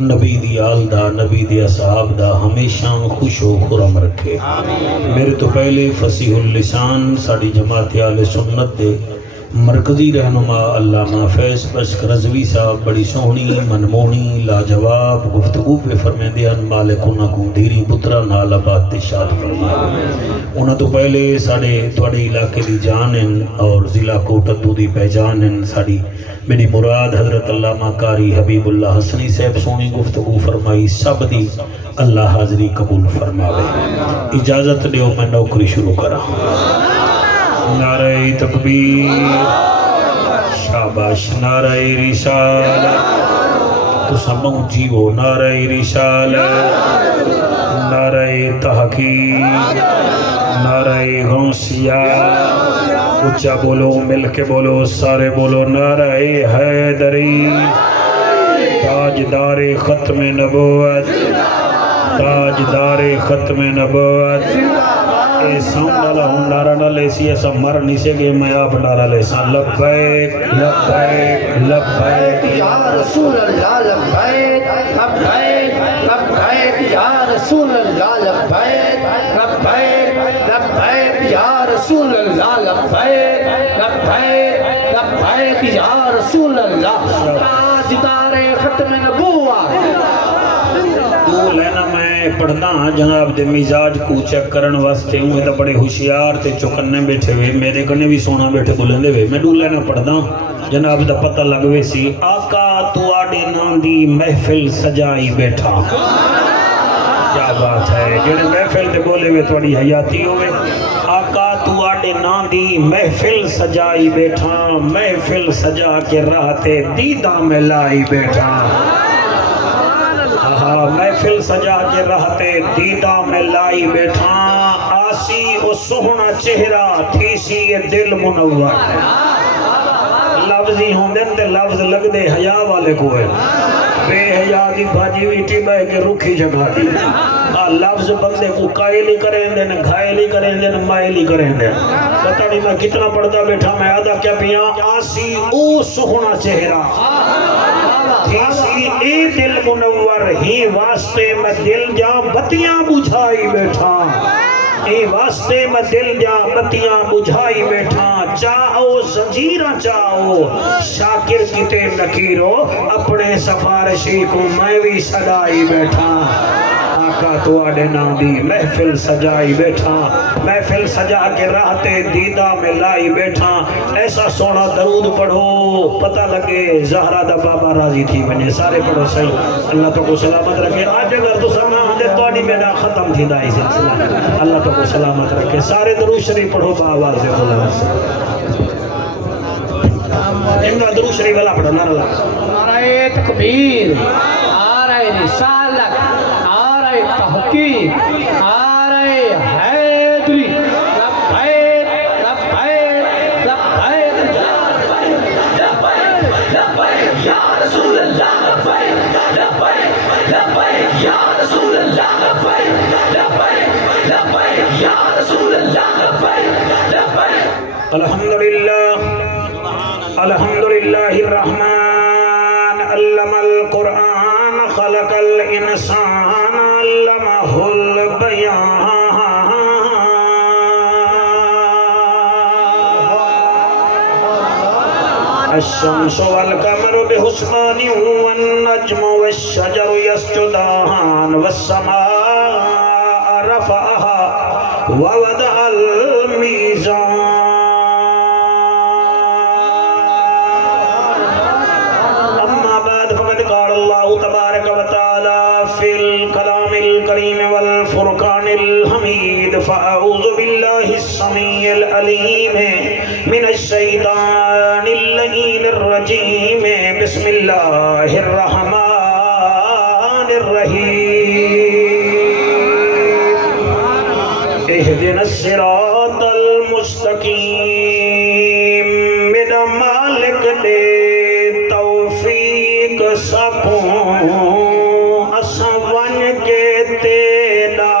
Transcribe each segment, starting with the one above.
نبی دی آل دا نبی دی اصحاب دا ہمیشہ خوش و خرم رکھے. میرے تو پہلے فصیح اللسان ساڑی جماعت اہل سنت دے مرکزی رہنما علامہ فیض بشک رضوی صاحب بڑی سونی منمونی لاجواب گفتگو پہ فرمیندے ہیں. مالک انہاں کو دھیری پترا نال آباد تے شاد فرمائے. انہاں تو پہلے ساڑے تھوڑے علاقے دی جان ہیں اور ضلع کوٹدو دی پہچان ہیں. ساڑی میری مراد حضرت علامہ قاری حبیب اللہ حسنی صاحب سونی گفتگو فرمائی. سب دی اللہ حاضری قبول فرماوے. اجازت دیو میں نوکری شروع کرا. نعرہ تکبیر شاباش. نعرہ رسالت تو سب جیو. نعرہ رسالت نعرہ تحقیق نعرہ غوثیہ. اچھا بولو مل کے بولو سارے بولو. نعرہ حیدری تاجدار ختم نبوت تاجدار ختم نبوت. اے ساؤنڈ والا ہوں نعرہ نہ لے سی ایسا مر نہیں سے گے. میں آپ نعرہ لے سا لبیک لبیک لبیک یا رسول اللہ لبیک لبیک لبیک یا رسول اللہ لبیک لبیک لبیک یا رسول اللہ لبیک لبیک لبیک یا رسول اللہ. تاجدار ختم نبوت. تو لینا میں پڑھنا جناب دے مزاج کو چیک کرن واسطے ہوں. یہ بڑے ہوشیار تے چکنے بیٹھے ہوئے میرے کنے بھی سونا بیٹھے بلندے ہوئے. میں ڈو لینا پڑھنا جناب دا پتہ لگوے سی. آقا تو آڑے نام دی محفل سجائی بیٹھا. کیا بات ہے جنہیں محفل دے بولے ہوئے تھوڑی حیاتی ہوئے. آقا تو آڑے نام دی محفل سجائی بیٹھا. محفل سجا کے راہتے دیدہ میں لائی بیٹھا. محفل سجا کے رہتے دیدہ میں لائی بیٹھا. آسی او سہنا چہرہ تھی سی یہ دل منور. لفظی ہوں دن تے لفظ لگ دے حیاء والے کو ہے. بے حیاء دی بھاجی ویٹی بہ کے رکھی جگہ دی. لفظ بندے کو قائل ہی کریں دیں گھائل ہی کریں دیں مائل ہی کریں دیں. پتہ نہیں میں کتنا پڑھتا بیٹھا میں آدھا کیا پیاں. آسی او سہنا چہرہ تیسی اے دل منور ہی واسطے میں دل جا بتیاں بجھائی بیٹھا. اے واسطے میں دل جا بتیاں بجھائی بیٹھا. چاہو زنجیرہ چاہو شاکر کتے نکیرو اپنے سفارشی کو میں بھی صدائی بیٹھا. آقا تو آڑے نام دی محفل سجائی بیٹھا. محفل سجا کے راہتے دیدہ میں لائی بیٹھا. ایسا سونا درود پڑھو پتہ لگے زہرہ دا بابا راضی تھی بنے. سارے پڑھو صحیح. اللہ تو کو سلامت رکھے. آج اگر تو سمنا آدھے تو آڑی میرا ختم تھی دائی سلسلہ. اللہ تو کو سلامت رکھے. سارے درود شریف پڑھو بآواز سے بلند سے. امدہ درود شریف اللہ پڑھو. نعرہ تکبیر نعرہ رسالت نعرہ تحقیق نعرہ حیدری لبیک لبیک لبیک لبیک یا رسول اللہ لبیک لبیک لبیک یا رسول اللہ لبیک لبیک لبیک یا رسول اللہ لبیک لبیک. الحمدللہ الحمدللہ الرحمن علم القرآن خلق الانسان علمہ البیان. الشمس والقمر بحسبان والنجم والشجر يسجدان والسماء رفعها ووضع الميزان. تبارک و تعالی فی الکلام الکریم والفرقان الحمید. فاعوذ باللہ السمیع العلیم من الشیطان اللعین الرجیم. بسم اللہ الرحمن الرحیم. اہدنا الصراط المستقیم. میرا مالک دے توفیق سکوں اساں ون کے تیرا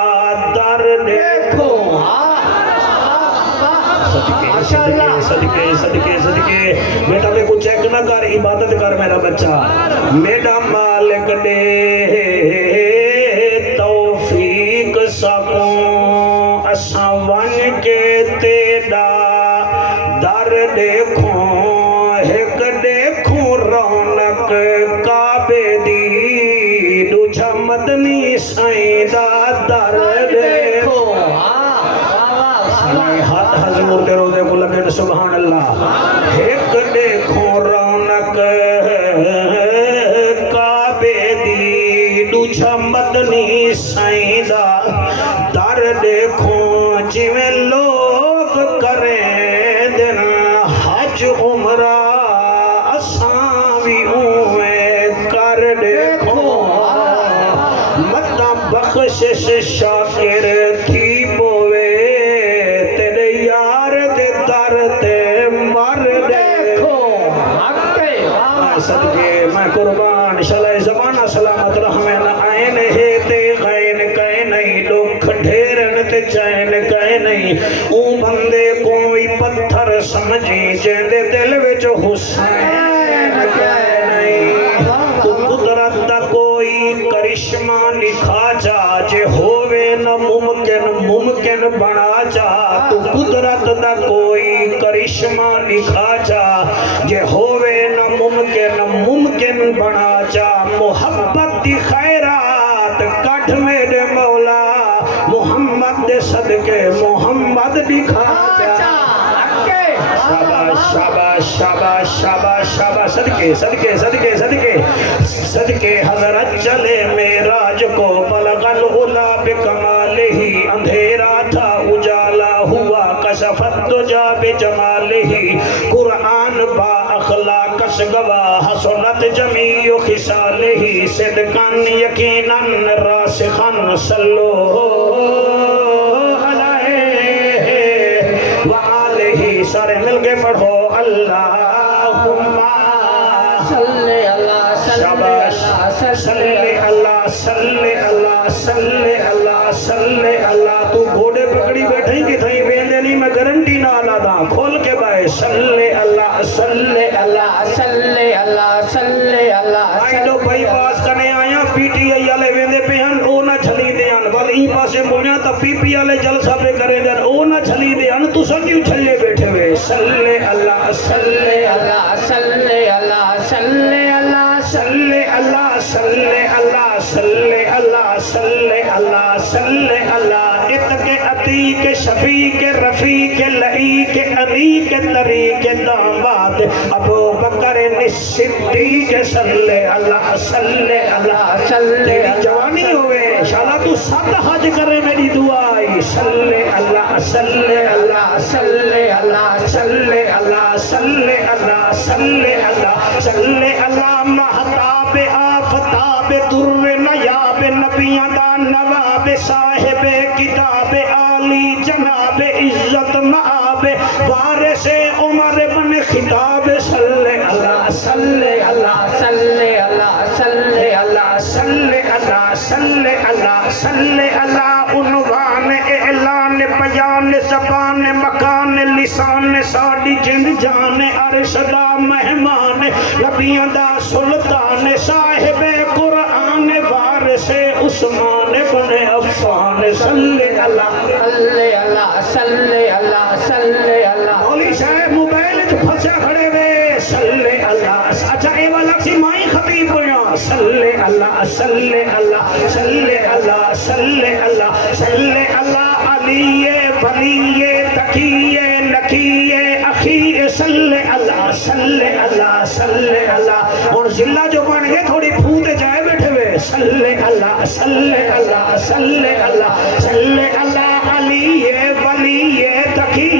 در دیکھو. صدقے صدقے صدقے صدقے. بیٹا میں کچھ چیک نہ کر عبادت کر میرا بچہ. میرا مالک کڈے توفیق سکوں اساں ون کے تیڑا در دیکھوں ایک دیکھوں رونق کعبے دی دوجا مدنی سائیں دا در دیکھو ہاتھ حضور دے روزے کو لگے سبحان اللہ ایک دیکھوں رونق کعبے دی دوجا مدنی سائیں دا در دیکھوں جویں لوگ کریں دن حج عمرہ اساں بھی اویں کر دیکھو متا بخشش شاکر تھی بوے تیرے یار دے در تے مر دیکھو صدقے میں قربان شلے زمانہ سلامت رحمین آئین ہے تے غین کہے نہیں دکھ ڈھیرن تے چین کہے نہیں اون بندے کوئی پتھر سمجھی جیندے دل وچ حسین کہے نہیں تو قدرت دا کوئی کرشمہ لکھا جا جے ہووے نہ ممکن بنا جا تو قدرت دا کوئی کرشمہ لکھا جا جے ہووے نہ ممکن بنا جا محبت دی خیرات کٹ میرے مولا محمد دے صدقے محمد دکھا جا شاباش شاباش شاباش شاباش شاباش صدقے صدقے صدقے صدقے صدقے حضرت چلے معراج کو بلغ العلا بکمالہ اندھیرا تھا اجالا ہوا کشفت دجا بجمالہ قرآن با اخلاق گواہ حسنت جمیع خصالہ صدقاً یقیناً راسخاً صلو سارے مل کے پڑھو اللہم صلی اللہ صلی اللہ صلی اللہ صلی اللہ صلی اللہ تو گھوڑے پکڑی بیٹھیں کہ تھیں بیندے نہیں میں گارنٹی نہ آلہ کھول کے بائے صلی اللہ صلی اللہ صلی اللہ صلی اللہ آئیڈو بھائی پاس کرنے آیا پی ٹی آئی آلے بیندے پہ ہن او نہ چھلی دے ہن بل این پاسے بولیاں تا پی پی آلے جلسہ پہ کرے دے او نہ چھلی دے ہن تو سا کیوں چھلے بیٹھے ہوئے صلی اللہ صلی اللہ صلی اللہ صلی اللہ صلی اللہ صلی اللہ صلی اللہ صلی اللہ صلی اللہ اتق عتیق شفیق رفیق لعیق علیق طریق داماد ابو بکر صدیق صلی اللہ صلی اللہ تیری جوانی ہوئے انشاءاللہ تو سب حج کرے میری دعائی صلی اللہ صلی اللہ صلی اللہ صلی اللہ صلی اللہ صلی اللہ صلی اللہ مہتاب آفتاب در نیاب نبیاں دا نواب صاحب کتاب عالی جناب عزت معاب وارث عمر بن خطاب صلی اللہ صلی اللہ صلی اللہ صلی اللہ صلی اللہ صلی اللہ صلی اللہ عنوان اعلان بیان زبان مکان لسان ساڑی جن جان عرش دا مہمان نبیاں دا سلطان صاحب قرآن وارث عثمان بن عفان صلی اللہ صلی اللہ صلی اللہ صلی اللہ مولی صاحب موبائل پھنسے کھڑے ہوئے صلی اللہ اچھا اے والا سی مائی خطیب بنا صلی اللہ صلی اللہ صلی اللہ صلی اللہ صلی اللہ علی ولی تقی نقی اخی صلی اللہ صلی اللہ صلی اللہ اور ضلع جو بن گئے تھوڑی پھوتے جائے بیٹھے ہوئے صلی اللہ صلی اللہ صلی اللہ صلی اللہ علی ولی تقی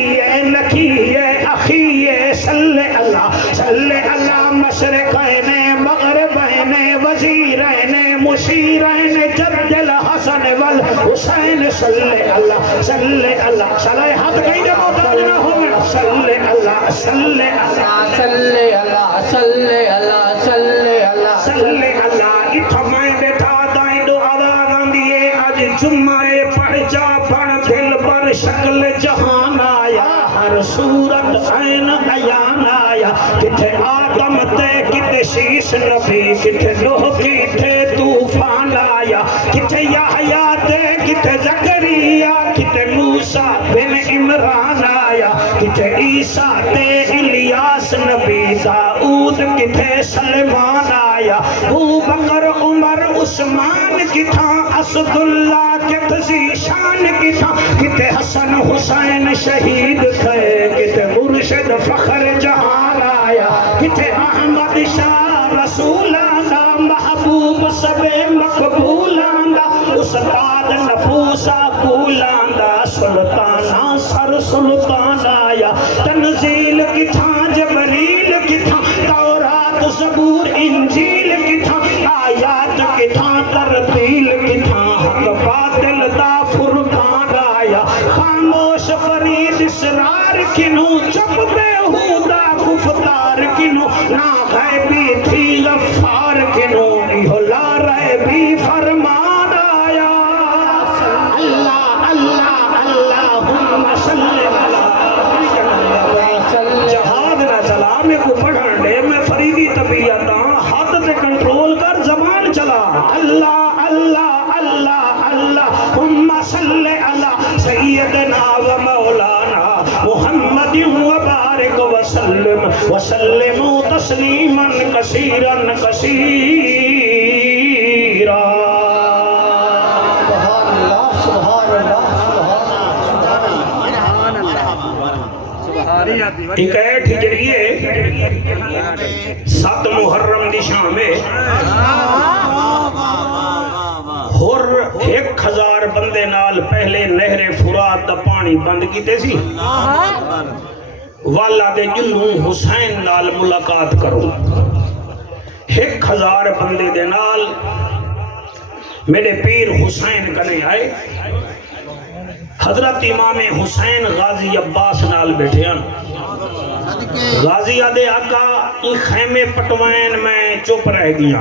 نقی اخی صلی اللہ مشرقین مغربین وزیرین مشیرین جد الحسن والحسین صلی اللہ صلی اللہ صلی ہاتھ کہیں جب محتاج نہ ہو صلی اللہ صلی اللہ صلی اللہ صلی اللہ صلی اللہ صلی اللہ اتھا میں بیٹھا دائیں دو آواز آندیے آج جمعہ پڑھ جا پڑھ دل پر شکل جہان آیا ہر صورت عین عیان آیا کتھے آدم تے کتے شیش نبی کتے نوح کتے طوفان آیا کتے یحییٰ دے کتے زکریا کتے موسیٰ بن عمران آیا کتے عیسیٰ دے الیاس نبی داؤد کتے سلیمان آیا ابو بکر عمر عثمان کتا اسد اللہ کتے شان کتا کتے حسن حسین شہید تھے کتے مرشد فخر جہان آیا کتے احمد شاہ رسول آندا محبوب سب مقبول آندا استاد نفوسا کول آندا سلطانہ سر سلطان آیا تنزیل کتھا جبریل کتھا تورات زبور انجیل کتھا آیات کتھا ترتیل کتھا حق باطل دا فرقان آیا خاموش فرید اسرار کنو چپ بےہودہ گفتار کنو نا غیبی تھی غفار کنو ایہو لا ریبی فرمان آیا اللہ اللہ اللہم صلی اللہ جہاد نہ چلا میں کو پڑھن دے میں فریدی طبیعتاں ہاتھ تے کنٹرول کر زبان چلا اللہ اللہ اللہ اللہم صلی اللہ سیدنا و مولانا محمد وبارک وسلم وسلم تسلیما کثیرا کثیرا سبحان اللہ سبحان اللہ ایک ایٹ ہجریے 7 محرم دی شام میں ہور 1000 بندے نال پہلے نہر فرات دا پانی بند کیتے سی والا دے جلوں حسین نال ملاقات کرو 1000 بندے دے نال میرے پیر حسین کنے آئے حضرت امام حسین غازی عباس نال بیٹھے ہیں غازی آدھے آقا این خیمے پٹوائن میں چپ رہ گیا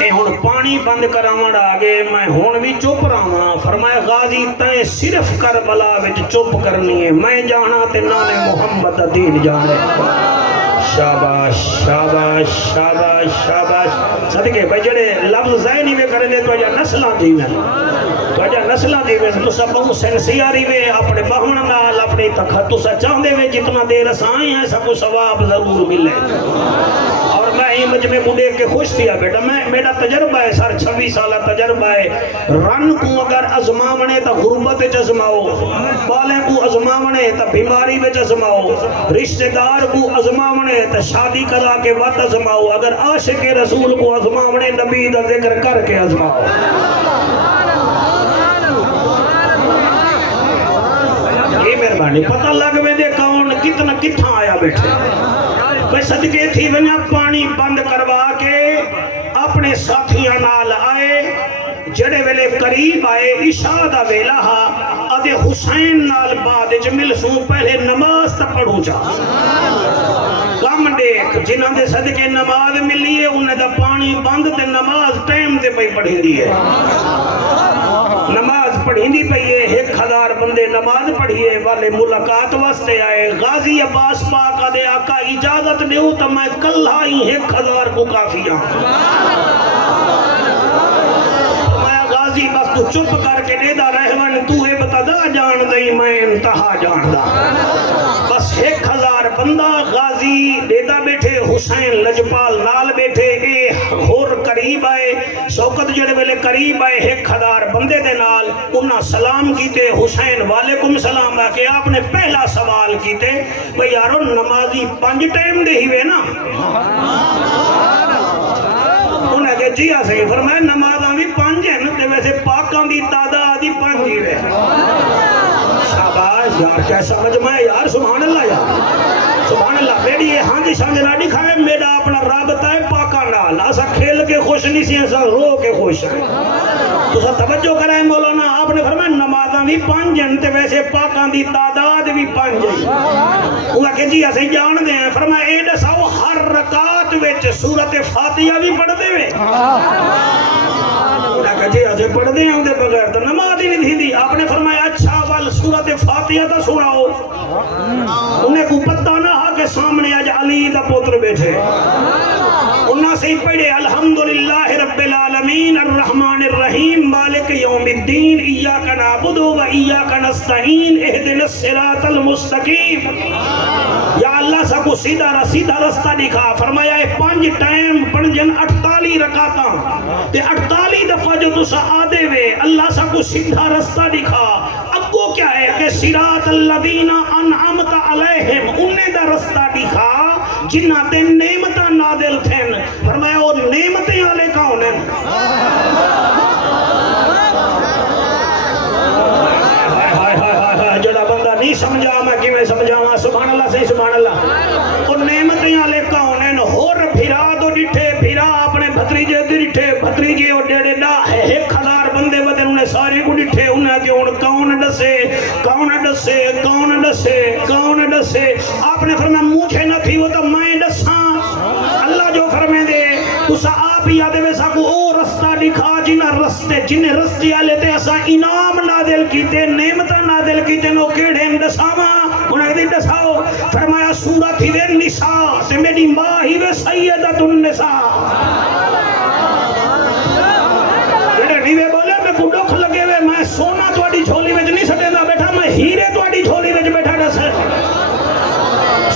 اے ہون پانی بند کراوڑ آگے میں ہون بھی چپ رہا فرمایا غازی تائیں صرف کربلا وچ چپ کرنی ہے میں جانا تے نانے محمد دین جانے شاباش شاباش شاباش شاباش صدقے بھائی جڑے لفظ ذہنی میں کریں دے تو اجا نسلان دی میں تو اجا نسلان دی میں تو سب بہو سنسیاری میں اپنے بہن نال اپنی تخت تو سا چاہندے میں جتنا دیر سائیں ہیں سب کو ثواب ضرور ملے اور میں ہی مجمع کو دیکھ کے خوش تھیا بیٹا میں میرا تجربہ ہے سر 26 سالہ تجربہ ہے رن کو اگر ازماونے تا غربت ازماؤ بالے کو ازماونے تا بیماری وچ ازماؤ رشتہ دار کو ازماونے تا شادی کرا کے وقت ازماؤ اگر عاشق رسول کو ازماونے نبی دا ذکر کر کے ازماؤ یہ مہربانی پتہ لگ میں دے کون کتنا کتھا آیا بیٹھے بھئی صدقے تھی ونیا پانی بند کروا کے اپنے ساتھیاں نال آئے جڑے ویلے قریب آئے عشاء دا ویلا ہا ادھے حسین نال بعد وچ ملسوں پہلے نماز تا پڑھو جا کم دیکھ جنہاں دے صدقے نماز ملی ہے انہیں دا پانی بند تے نماز ٹائم تے پئی پڑھی دی ہے نماز پڑھی دی پئی ہے 1000 بندے نماز پڑھیے والے ملاقات واسطے آئے غازی عباس پاک دے آقا اجازت دیو تو میں کلہ ہی 1000 کو کافی ہوں غازی بس تو چپ کر کے دیدہ رہون تو ہے بتا جان دئی میں انتہا جان دا بس 1000 بندہ غازی دیدہ بیٹھے حسین لجپال نال بیٹھے اے ہور قریب آئے شوکت جڑے ویلے قریب آئے 1000 بندے دے نال انہاں سلام کیتے حسین والیکم سلام کہ آپ نے پہلا سوال کیتے بھئی یارو نمازی 5 ٹائم دے ہی وے نا انہیں کہ جی آسے فرمائے نمازاں بھی 5 ہیں تے ویسے پاکاں دی تعداد ہی 5 ہی وے شاباش یار کیسا مجمع ہے یار سبحان اللہ یار سبحان اللہ بیٹی یہ ہاں جی سمجھ نہ دکھائے میرا اپنا رابطہ ہے پاکاں نال اسا کھیل کے خوش نہیں سی اسا رو کے خوش ہیں تو سا توجہ کرائیں مولانا آپ نے فرمایا نمازاں بھی 5 ہیں تے ویسے پاکاں دی تعداد بھی 5 ہیں انہاں کہ جی اسے جان دے ہیں فرمایا اے دساؤ ہر رکعت وچ سورۃ فاتحہ بھی پڑھ دے وے انہاں کہ جی اسے پڑھ دے ہیں دے بغیر تو نماز ہی نہیں تھی آپ نے فرمایا اچھا وال سورۃ فاتحہ تا سناؤ انہیں کو پتہ نہ ہا کہ دے سامنے آج علی دا پوتر بیٹھے انہاں سے پڑھے الحمدللہ رب العالمین الرحمن الرحیم مالک یوم الدین ایاک نعبد و ایاک نستعین اہدنا الصراط المستقیم یا اللہ سب کو سیدھا رستہ دکھا فرمایا ہے 5 ٹائم پڑھن 48 رکعتاں تے 48 دفعہ جو تسا آدے وے اللہ سب کو سیدھا رستہ دکھا اگو کیا ہے کہ صراط الذین انعمت علیہم انہیں دا رستہ دکھا جنہ تے نعمتاں نازل تھن فرمایا وہ نعمتیں والے کون ہیں جڑا بندہ نہیں سمجھا میں کیویں سمجھاواں سبحان اللہ سے سبحان اللہ وہ نعمتیں والے کون ہیں ہور پھرا دو ڈٹھے پھرا اپنے بھتریجے دی ڈٹھے بھتریجے او ڈیڑے دا 1000 بندے بدن انہیں سارے کو ڈٹھے انہیں کہ ان کون ڈسے کون ڈسے کون ڈسے کون ڈسے آپ نے فرمایا مجھے نہ تھی وہ تو میں ڈساں اللہ جو فرمے دے تسا آپ ہی آدھے ویسا کو او رستہ دکھا جنہیں رستے آلے تے اسا انعام نادل کیتے نعمتہ نادل کیتے نو کیڑے ڈساواں انہیں دی ڈساؤ فرمایا سورت ہی وے نساء تے میری ماں ہی وے سیدت النساء جڑے نیوے بولے میں کو دکھ لگے وے میں سونا تواڈی جھولی وچ نہیں سٹیندا بیٹھا میں ہیرے تواڈی جھولی وچ بیٹھا دسے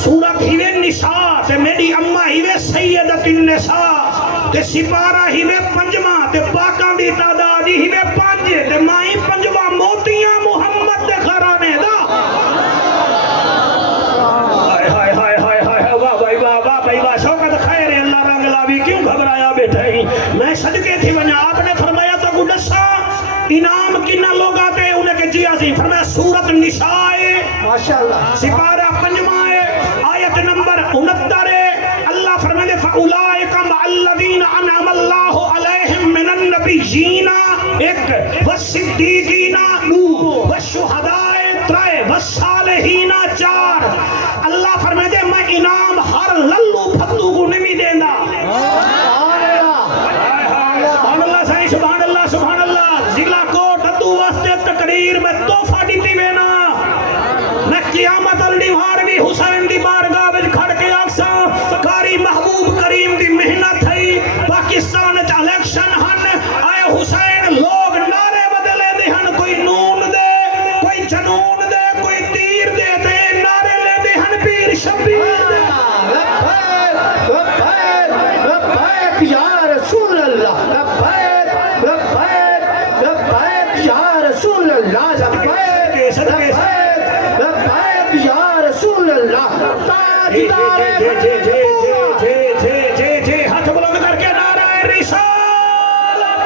سورت ہی وے نساء تے میری اماں ہی وے سیدت النساء تے سپارہ ہی وے پنجواں تے پاکاں دی تعداد ہی وے 5 تے مائی پنجواں موتیاں محمد دے گھرانے دا ہائے ہائے ہائے ہائے واہ بھائی واہ بھائی واہ شوکت خیر اللہ رنگ لاوی کیوں گھبرایا بیٹھا ہی میں صدقے تھی ونیا آپ نے فرمایا تو کو دسا انعام کنا لوگ آتے انہیں کہ جی عظیم فرمایا سورت نساء ماشاءاللہ سپارہ پنجواں آیت نمبر 69 اللہ فرمائے فَأُولَئِكَ مَعَ الَّذِينَ أَنْعَمَ اللَّهُ عَلَيْهِمْ مِنَ النَّبِيِّينَ 1 وَالصِّدِّيقِينَ 2 وَالشُّهَدَاءِ 3 وَالصَّالِحِينَ 4 اللہ فرمائے دے میں انعام ہر للو پھتو کو نہیں دینا سبحان اللہ سہی سبحان اللہ سبحان اللہ ضلع کوٹ ادو واسطے تقریر میں تحفہ دیتی وینا میں قیامت النہار بھی حسین دی بارگاہ وچ کھڑ کے آکساں کاری محبوب کریم دی محنت ہے پاکستان وچ الیکشن ہن آئے حسین لوگ نعرے بدلے دے ہن کوئی نون دے کوئی جنون دے کوئی تیر دے تے نعرے لے دے ہن پیر شبیر دے لبیک یا رسول اللہ لبیک لبیک لبیک یا رسول اللہ لبیک لبیک یا رسول اللہ تاجدار جے ہاتھ بلند کر کے نعرہ رسالت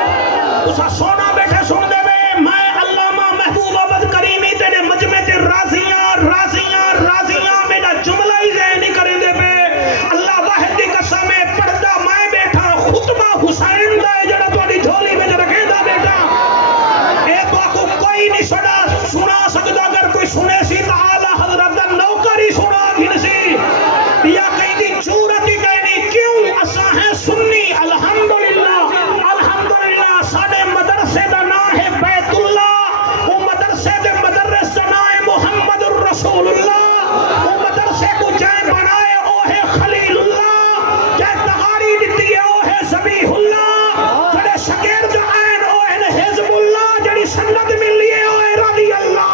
اسا سونا بیٹھے سن دے وے میں علامہ محبوب عبد کریمی تیرے مجمع تے راضیاں راضیاں راضیاں میرا جملہ ہی ذہنی کریں دے پہ اللہ واحد دی قسم پڑھدا میں بیٹھا خطبہ حسین دا جڑا تواڈی جھولی وچ رکھے دا بیٹا اے تو کو کوئی نہیں سنا سکدا اگر کوئی سنے سی تو اعلی حضرت دا نوکر ہی سنا گھن سی یا کہیں دی جورت ہی کہیں کیوں اساں ہیں سنی الحمدللہ الحمدللہ ساڈے مدرسے دا نام ہے بیت اللہ وہ مدرسے دے مدرس دا نام ہے محمد الرسول اللہ وہ مدرسے کو جائے بنائے او ہے خلیل اللہ جائے تغاری دیتی ہے او ہے ذبیح اللہ جڑے شگرد آئین او ہے حزب اللہ جڑی سنت ملی ہے او ہے رضی اللہ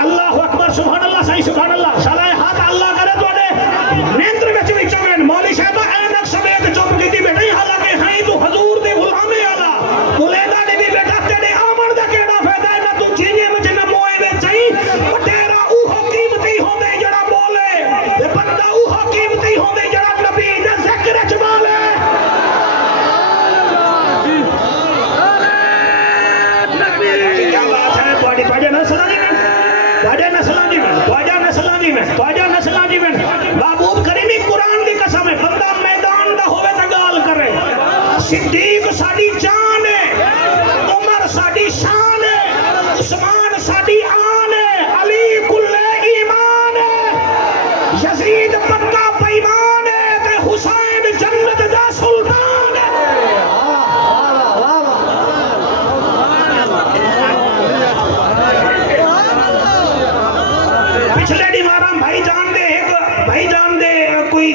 اللہ اکبر سبحان اللہ صحیح سبحان اللہ سالہ ہاتھ اللہ کرے تو نے نیندر میں چوی چوین مولی صاحبہ اینک سمیت چوپ کی تھی بیٹھئی حالانکہ ہائی تو حضور دے غلامی آلا ملیدہ نے بھی بیٹھا تیرے آمن دا کیڑا فیدہ ہے نہ تو جینے میں جنہ موئے میں چاہی بٹیرہ اوہو قیمتی ہوں دے جڑا بولے بندہ اوہو قیمتی ہوں دے جڑا نبی دے ذکر چبالے کیا بات ہے پاڑی نہ سلانی میں تواجہ نسلانی میں محبوب کریمی قرآن دی قسم ہے بندہ میدان دا ہوئے تا گال کرے صدیق ساڑی جان ہے عمر ساڑی شان ہے عثمان ساڑی آن ہے علی کل ایمان ہے یزید پکا پیمان ہے تے حسین جنت دا سلطان ہے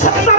70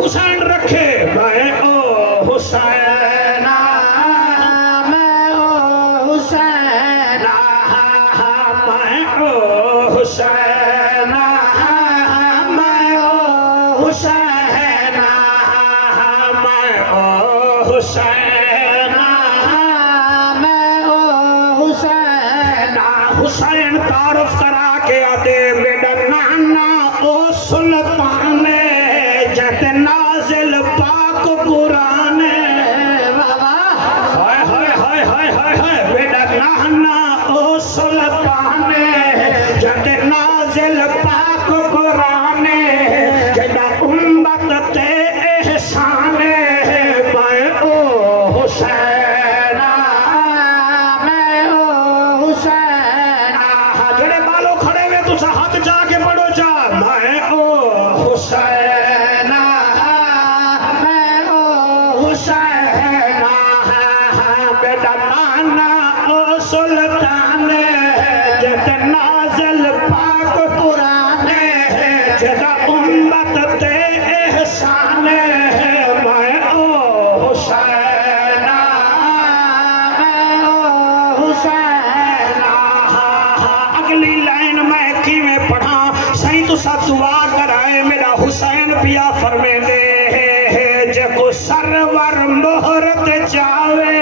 حسین رکھے میں او حسین میں او حسین میں او حسین میں او حسین میں او حسین میں او حسین حسین تعارف کرا کے آدے میرا نانا او سلطان جت نازل پاک قرآن ہائے ہائے ہائے ہائے ہائے ہائے میرا نانا او سلطان جت نازل پاک قرآن جدا امت تے احسان میں او حسین میں او حسین جڑے بالو کھڑے ہوئے تو ہاتھ جا کے پڑھو جا میں او حسین میں او حسین بیٹا نانا او سلطان جت نازل پاک قرآن جدا امت تے احسان میں او حسین میں او حسین اگلی لائن میں کی میں پڑھا سائیں تو ساتھ دعا کرائے میرا حسین پیا فرمے دے جے کو سرور مہرت چاہے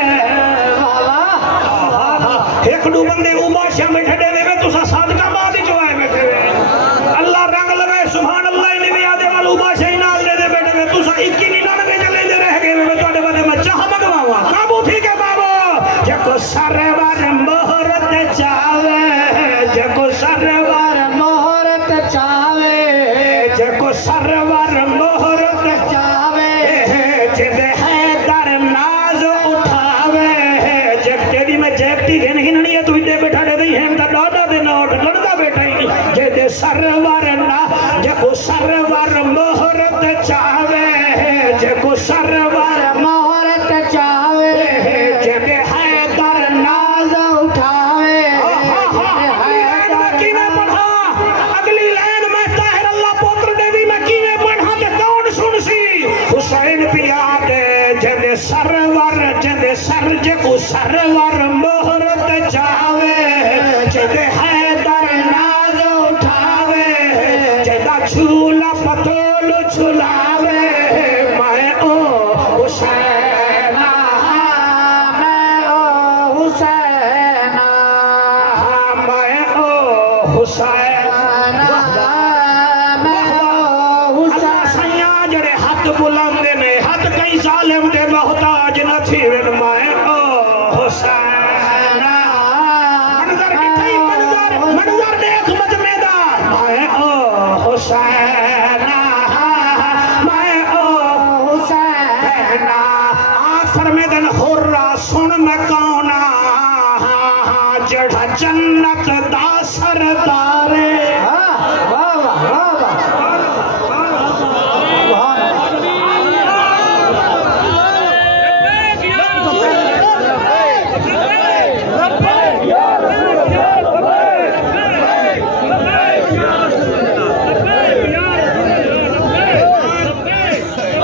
ایک دو بندے اوباشیاں بیٹھے دے دے تو سا صادقہ بات ہی جو آئے بیٹھے ہوئے اللہ رنگ لگے سبحان اللہ انہیں بھی آدھے والا اوباشیاں ہی نال دے دے بیٹھے ہوئے تو سا اکی نہیں نہ لگے چلے دے رہ گئے میں تو آدھے بندے میں چاہ مگواوا کابو ٹھیک ہے بابو جے کو سرور مہرت چاہے جے کو سرور مہرت چاہے جے کو سرور مہرت چاہے جے حیدر ناز اٹھاوے جے تیری میں جیکٹی گھن ہی نہیں ہے تو ادھے بیٹھا دے دی ہیں تا ڈاڈا دے نوٹ لڑدا بیٹھا ہی جے دے سرور نا جے کو سرور مہرت چاہے جے کو سرور مہرت چاہے جے دے حیدر ناز اٹھاوے کی میں پڑھا اگلی لائن میں طاہر اللہ پوتر دے دی میں کی میں پڑھا تے کون سن سی حسین پیا دے جے سرور جے سر جے کو سرور مہرت چاہے جے حیدر ناز اٹھاوے جے دا جھولا پتول جھلاوے میں او حسین میں او حسین میں او حسین میں او حسین سیاں جڑے ہاتھ بلند نے ہاتھ کئی ظالم دے محتاج نہ تھی میں او حسین منظر کتھائی منظر دیکھ مجمعدار میں او حسین میں او حسین آخر میں دن ہورا سن میں کونا جڑا جنت دا سردارے واہ واہ واہ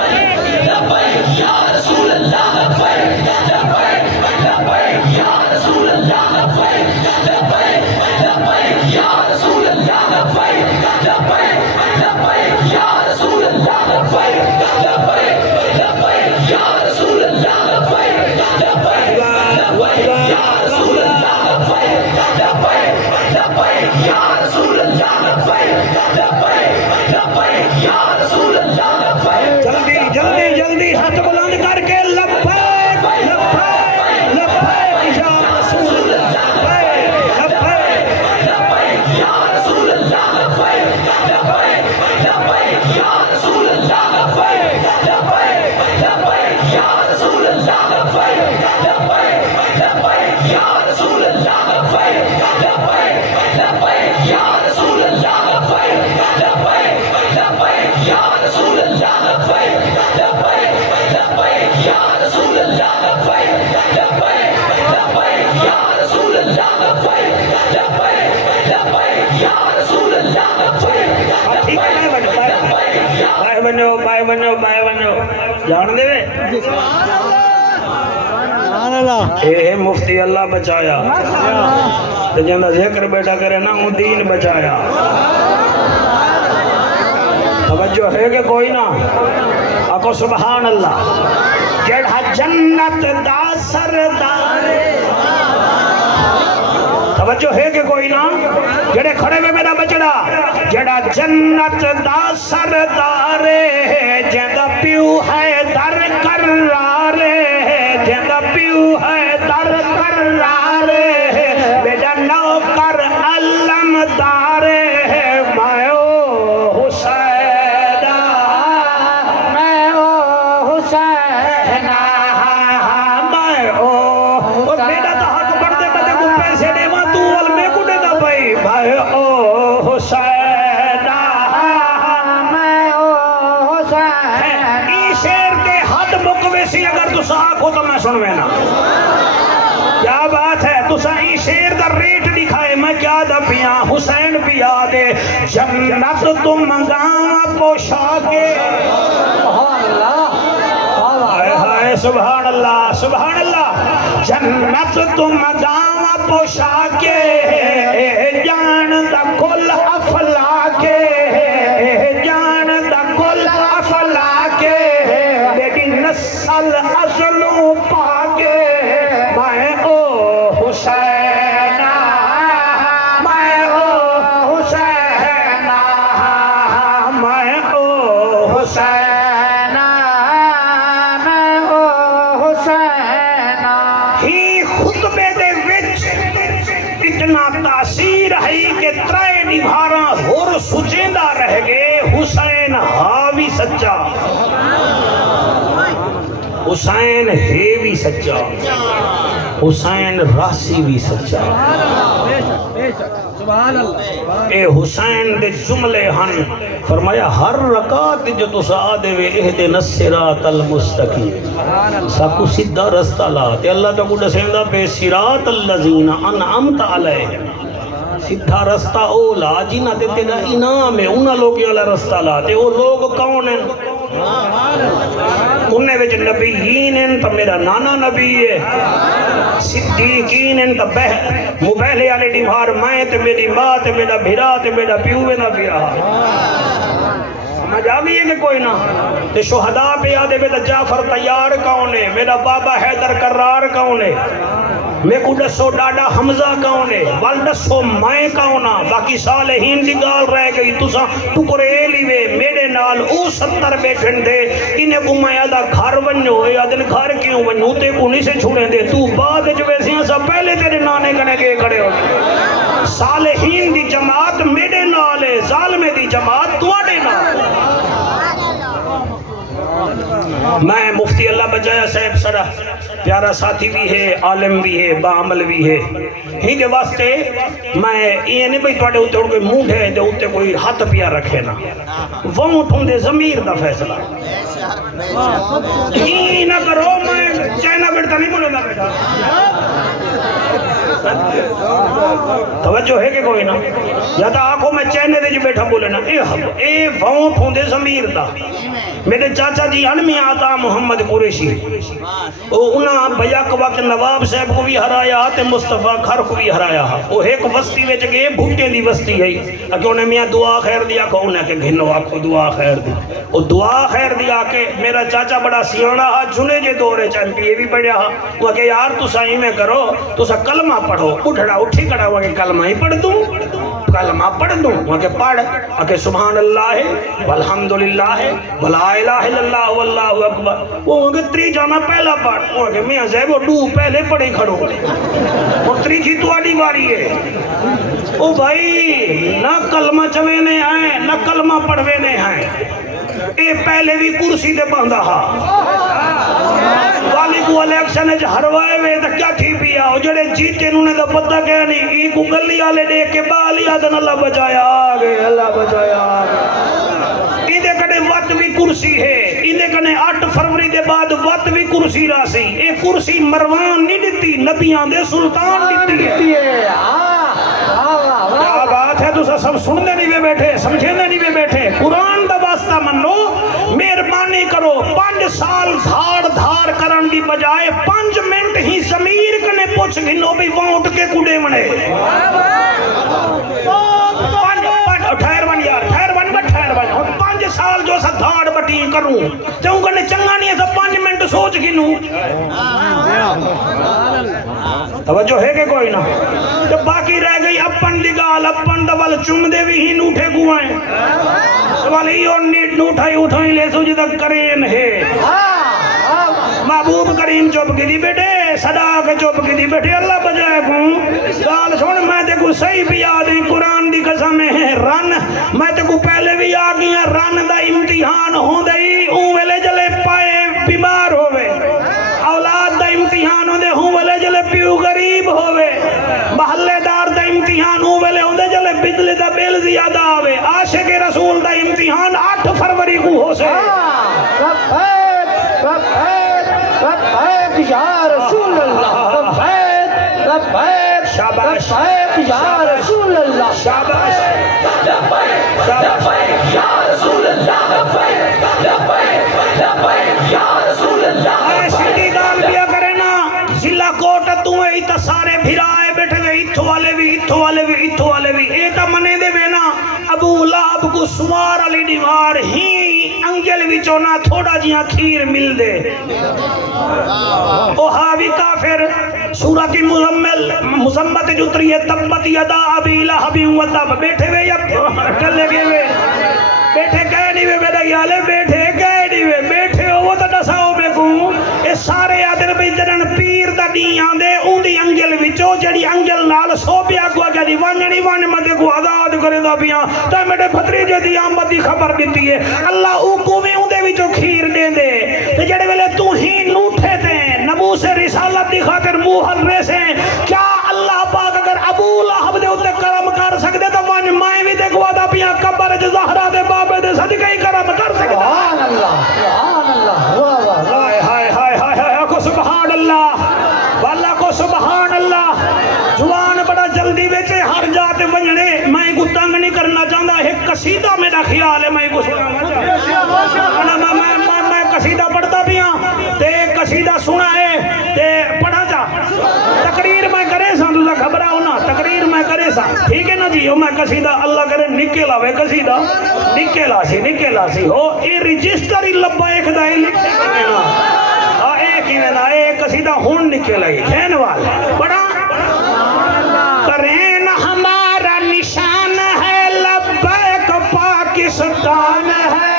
لبیک یا رسول اللہ لبیک لبیک لبیک یا رسول اللہ لبیک لبیک لبیک یا رسول اللہ لبیک بائے بنو جان دے اے مفتی اللہ بچایا تے جندا ذکر بیٹا کرے نا وہ دین بچایا توجہ ہے کہ کوئی نہ آکو سبحان اللہ جڑا جنت دا سردار توجہ ہے کہ کوئی نہ جڑے کھڑے میں میرا بچڑا جڑا جنت دا سردار جندا پیو ہے در کرار جندا پیو ہے در کرار بیٹا نوکر علم دار مایو حسین میں او حسین بیٹا تو ہاتھ بڑھتے بڑھتے کو پیسے دے ماں تو وال میں کو دے دا بھائی بھائی او حسین میں او حسین ای شیر کے حد مکوے سی اگر تو ساکھ ہو تو میں سنوے نا کیا بات ہے تو ای شیر دا ریٹ دکھائے میں کیا دا پیا حسین پیا دے جنت تم منگاں پوشاکے سبحان اللہ سبحان اللہ جنت تم داما پوشا کے جان دا کل افلا کے جان دا کل افلا کے میری نسل ازلوں پاکے میں او حسین میں او حسین میں او حسین تاثیر ہے کہ ترائے نبھاراں ہور سجیندہ رہ گئے حسین ہاوی سچا حسین ہے بھی سچا حسین راسی بھی سچا اے حسین دے جملے ہن فرمایا ہر رکعت جو تو سعادے وے اہدنا الصراط المستقیم ساکو سیدھا رستہ لا تے اللہ تو کو دسیندا بے صراط الذین انعمت علیہم سیدھا رستہ او لا جنہ تے تیرا انعام ہے انہاں لوگوں والا رستہ لا تے او لوگ کون ہیں انہیں وچ نبیین ہیں تو میرا نانا نبی ہے صدیقین ہیں تو مبہلے والے ڈیوار میں تے میری ماں تے میرا بھرا تے میرا پیو ہے نہ بھرا سمجھ آ گئی ہے کہ کوئی نہ تے شہداء پہ یادے میں جعفر طیار کون ہے میرا بابا حیدر کرار کون ہے میں کو دسو ڈاڈا حمزہ کون ہے وال دسو میں کون ہاں باقی صالحین دی گال رہ گئی تساں ٹکرے لیوے میرے نال او 70 بیٹھن دے انہیں کو میں آدھا گھر ونجو یا دن گھر کیوں ونجو تے کو نہیں سے چھوڑیں دے تو بعد جو ویسیاں سا پہلے تیرے نانے کنے کے کھڑے ہو صالحین دی جماعت میرے نال ہے ظالمے دی جماعت تواڈے نال میں مفتی اللہ بجایا صاحب سڑا پیارا ساتھی بھی ہے عالم بھی ہے باعمل بھی ہے ہی دے واسطے میں یہ نہیں بھئی توڑے ہوتے کوئی موڈ ہے دے ہوتے کوئی ہاتھ پیا رکھے نا وہ تھوں دے ضمیر دا فیصلہ یہ نہ کرو میں چائنا بیٹھتا نہیں بولے گا بیٹا توجہ ہے کہ کوئی نا یا تا آنکھوں میں چینے دے جو بیٹھا بولے نا اے وہاں تھوں دے ضمیر دا میرے چاچا جی انمی آتا محمد قریشی انہاں بیاک وقت نواب صاحب کو بھی ہرایا تے مصطفیٰ گھر کو بھی ہرایا وہ ایک وستی وچ گئے بھوٹے دی وستی ہے کہ انہیں میاں دعا خیر دیا کہ انہیں کہ گھنو آکھو دعا خیر دی وہ دعا خیر دیا کہ میرا چاچا بڑا سیانا ہا جنے جے دورے چمپی یہ بھی پڑھیا ہا وہ کہ یار تو سائی میں کرو تو سا کلمہ پڑھو اٹھڑا اٹھی کڑا ہوا کہ کلمہ ہی پڑھ دوں کلمہ پڑھ دوں وہ کہ پڑھ کہ سبحان اللہ والحمدللہ ولا الہ الا اللہ واللہ اکبر وہ کہ تری جانا پہلا پڑھ وہ کہ میاں صاحب وہ دو پہلے پڑھے کھڑو اور تری جی تو آڑی باری ہے او بھائی نہ کلمہ چوینے ہیں نہ کلمہ پڑھوینے ہیں اے پہلے بھی کرسی دے باندھا ہا والی کو الیکشن ہے ہروائے وے تا کیا تھی پیا ہو جڑے جیتے انہوں نے دا پتہ کہا نہیں ای کو گلی آلے دے کے بالی آدھن اللہ بچایا آگے اللہ بچایا آگے ای دے کنے وقت بھی کرسی ہے ای دے کنے 8 فروری دے بعد وقت بھی کرسی راسی اے کرسی مروان نہیں دیتی نبیان دے سلطان دیتی ہے کیا بات ہے تو سب سننے نہیں بیٹھے سمجھنے نہیں بیٹھے قرآن دا واسطہ منو مہربانی کرو 5 سال دھاڑ دھاڑ کرن دی بجائے 5 منٹ ہی ضمیر کنے پوچھ گنو بھی ووٹ کے کڑے منے ٹھہر ون 5 سال جو سا دھاڑ بٹی کروں چاہوں کنے چنگا نہیں ہے سب 5 منٹ سوچ گنو توجہ ہے کہ کوئی نہ تو باقی رہ گئی اپن دی گال اپن دول چم دے بھی ہی نوٹھے گوائیں والی اور نیٹ نوٹھائی اٹھائی لے سجدہ کرین ہے محبوب کریم چوپ کی دی بیٹے صدا کے چوپ کی دی بیٹے اللہ بجائے کوں گال سن میں تے کو صحیح بھی یاد ہے قرآن دی قسم ہے رن میں تے کو پہلے بھی آ گیا رن دا امتحان ہوں دئی اون ویلے جلے پائے بیمار ہوئے اولاد دا امتحان ہوں دے ہوں ویلے جلے پیو غریب ہوئے محلے دار دا امتحان ہوں ویلے ہوں دے جلے بجلی دا بیل زیادہ آوے عاشق رسول دا امتحان 8 فروری کو ہو سے لبیک یا رسول اللہ لبیک لبیک شاباش لبیک یا رسول اللہ شاباش لبیک لبیک یا رسول اللہ لبیک لبیک لبیک یا رسول اللہ اے سیدھی گال بیا کرے نا ضلع کوٹ تو ہی تا سارے بھرائے بیٹھے گئے اتھو والے بھی اتھو والے بھی اتھو والے بھی ایتا منے دے بینا ابو لہب کو سوار علی دیوار ہی انگل وچونا تھوڑا جیاں کھیر مل دے او حاوی کافر سورہ کی مزمت جتری ہے تبت یدا ابی لہب و تب بیٹھے ہوئے یا ٹلے گئے ہوئے بیٹھے گئے نہیں ہوئے میرا یالے بیٹھے گئے نہیں ہوئے بیٹھے ہو وہ تا دساؤ بے کوں اے سارے آدھر بھی جنن پیر دا دیاں دے اون دی انگل وچو جڑی انگل نال سو پیا کو جڑی وانجنی وان مدے کو آزاد کرے دا پیا تے میرے بھتریجے دی آمد دی خبر دتی ہے اللہ او کو وی اون دے وچوں کھیر دے دے تے جڑے ویلے تو ہی نوٹھے تے نبو سے رسالت دی خاطر منہ ہلنے سے کیا اللہ پاک اگر ابو لہب دے اوتے کرم کر سکدے تے وان مائیں وی تے کو دا پیا قبر چ زہرا دے بابے دے صدقے ہی کرم کر سکدا سبحان اللہ واہ واہ ہائے ہائے ہائے ہائے ہائے کو سبحان اللہ واللہ کو سبحان اللہ جوان بڑا جلدی ویچے ہر جاتے ونجنے میں کو تنگ نہیں کرنا چاہتا ایک قصیدہ میرا خیال ہے میں کو سنانا چاہتا میں قصیدہ پڑھتا بھی ہاں تے قصیدہ سنا ہے تے پڑھا جا تقریر میں کرے سا تو خبرہ ہونا تقریر میں کرے سا ٹھیک ہے نا جی میں قصیدہ اللہ کرے نکلا وے قصیدہ نکلا سی ہو اے رجسٹر ہی لبیک دا ہی لکھتے نا ایک ہی نا ایک قصیدہ ہون نکلا ہی کھین والا بڑا کرین ہمارا نشان ہے لبیک پاکستان ہے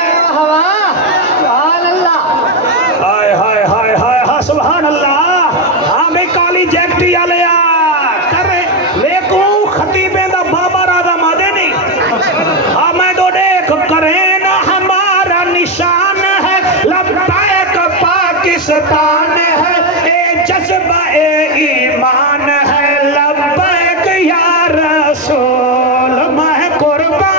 سبحان اللہ ہائے ہائے ہائے ہائے ہاں سبحان اللہ ہاں بے کالی جیکٹی آلیا کرے لیکن خطیبیں دا بابا رادا مادے نہیں ہاں میں دو دیکھ کرین ہمارا نشان ہے لبیک پاکستان ہے اے جذبہ اے ایمان ہے لبیک یا رسول میں قربان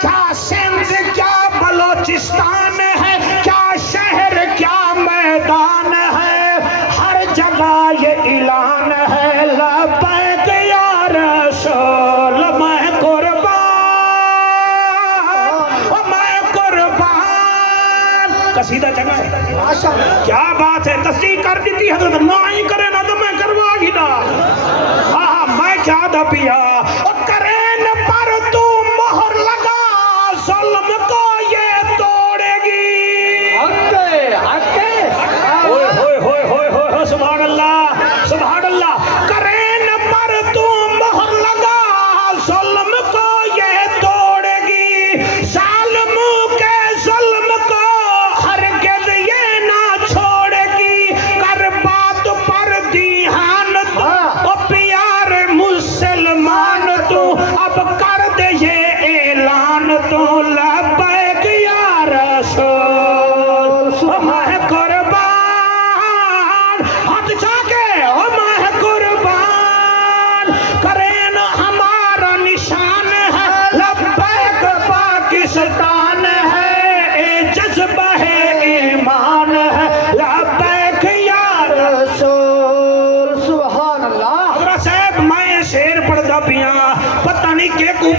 کیا سندھ کیا بلوچستان ہے کیا شہر کیا میدان ہے ہر جگہ یہ اعلان ہے لبیک یا رسول میں قربان قصیدہ چنگا ہے کیا بات ہے تصدیق کر دیتی حضرت نہ ہی کرے نہ تو میں کروا گی نا ہاں میں کیا دا پیا کرے نہ پر تو مہر لگا ظلم کو یہ توڑے گی ہوئے سبحان اللہ کرے نہ پر تو مہر لگا ظلم کو یہ توڑے گی ظالم کے ظلم کو ہرگز یہ نہ چھوڑے گی کر بات پر دیہان تو پیار مسلمان تو اب کر دے یہ اعلان تو لبیک یا رسول میں قربان ہاتھ جا کے میں قربان کریں ہمارا نشان ہے لبیک پاکستان ہے اے جذبہ ہے ایمان ہے لبیک یا رسول سبحان اللہ حضرت صاحب میں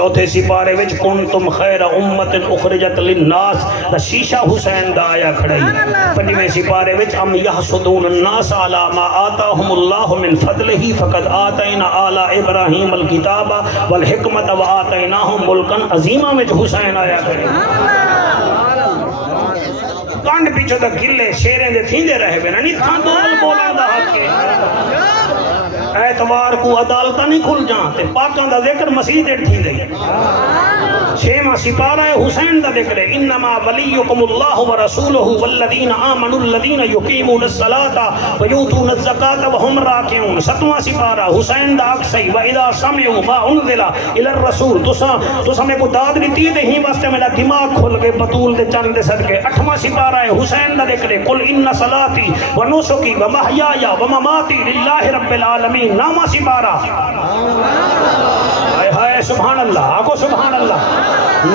چوتھے سپارے وچ کنتم خیر امت اخرجت للناس دا شیشہ حسین دا آیا کھڑائی. پنجویں سپارے وچ ام یحسدون الناس علی ما آتاہم اللہ من فضلہ فقد آتینا آل ابراہیم الکتاب والحکمت وآتیناہم ملکا عظیما وچ حسین آیا کھڑائی. کانڈ پیچھو دا گلے شیریں دے تھیندے رہے بے نہیں تھان دول بولا دا حق کے اعتوار کو عدالتہ نہیں کھل جان تے پاکان دا ذکر مسیح دے تھیندے. چھواں سپارہ حسین دا ذکر ہے انما ولیکم اللہ ورسولہ والذین آمنوا الذین یقیمون الصلاۃ ویؤتون الزکاۃ وہم راکعون. ستواں سپارہ حسین دا اکسی واذا سمعوا ما انزل الی الرسول تساں میں کو داد دیتی تے ہی واسطے میرا دماغ کھل گئے بطول دے چند دے صدقے. اٹھواں سپارہ حسین دا ذکر ہے قل ان صلاتی ونسکی ومحیای ومماتی للہ رب العالمین. نامہ سپارہ ہائے سبحان اللہ آگو سبحان اللہ.